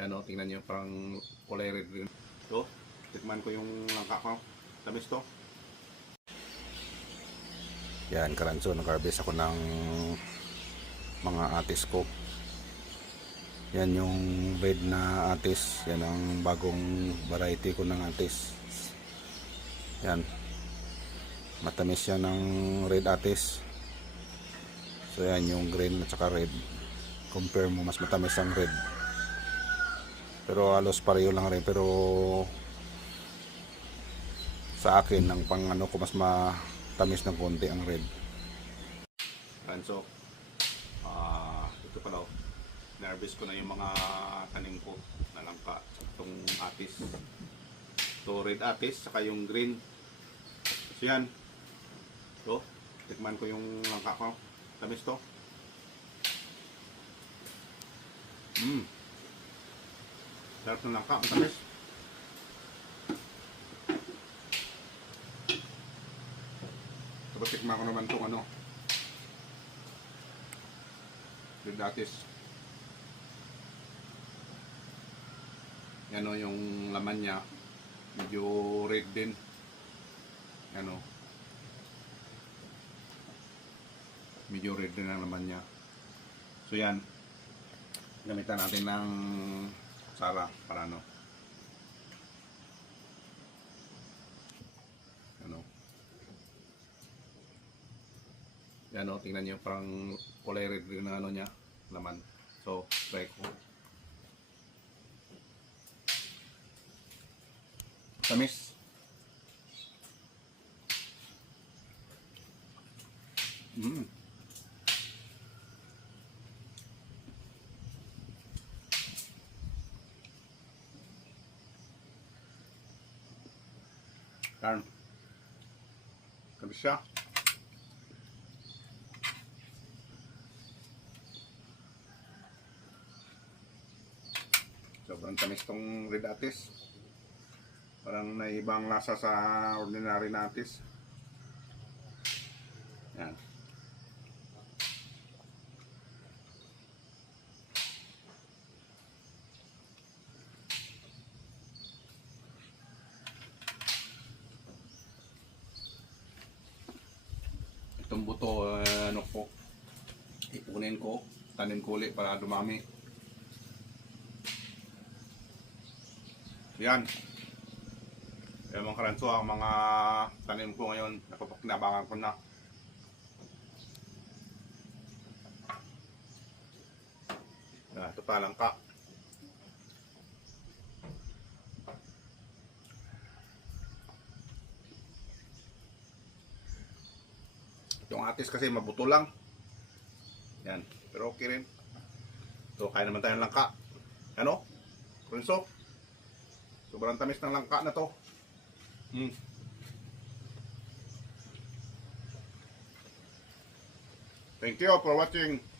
Yan o, tingnan nyo, parang kulay red rin. So, tikman ko yung langka ko. Tamis to. Yan, karanso, nag-harvest ako ng mga atis ko. Yan yung red na atis. Yan ang bagong variety ko ng atis. Yan. Matamis siya ng red atis. So yan yung green at saka red. Compare mo, mas matamis ang red. Pero halos pareho lang rin. Pero sa akin, ang pang ano ko mas matamis ng konti ang red. And so, ah ito pala, nervous ko na yung mga tanim ko na langka. Itong atis. Ito red atis, saka yung green. So yan. So, tikman ko yung langka ko. Tamis to. Mmm. Sarap ng langka, ang tamis. Tapos tikman ko naman itong ano. Red atis. Yan o, yung laman niya. Medyo red din. Yan o. Medyo red din ang laman niya. So yan. Gamitan natin ng sara para ano. Yan o, tingnan niyo parang kulay red ang ano niya, laman. So, try ko. Tamis. Mm. Yan. Tamis siya. Sobrang tamis tong red atis. Parang naibang lasa sa ordinary na atis. Yan. Itong buto, eh, ano po, ipunin ko, tanin ko ulit para dumami. Yan. Yan mga karanso, ang mga tanim ko ngayon, napapakinabangan ko na. Ah, ito pa Yung atis kasi mabuto lang. Yan. Pero okay rin. So, kaya naman tayo ng langka. Ano? Prinso? Sobrang tamis ng langka na to. Hmm. Thank you for watching.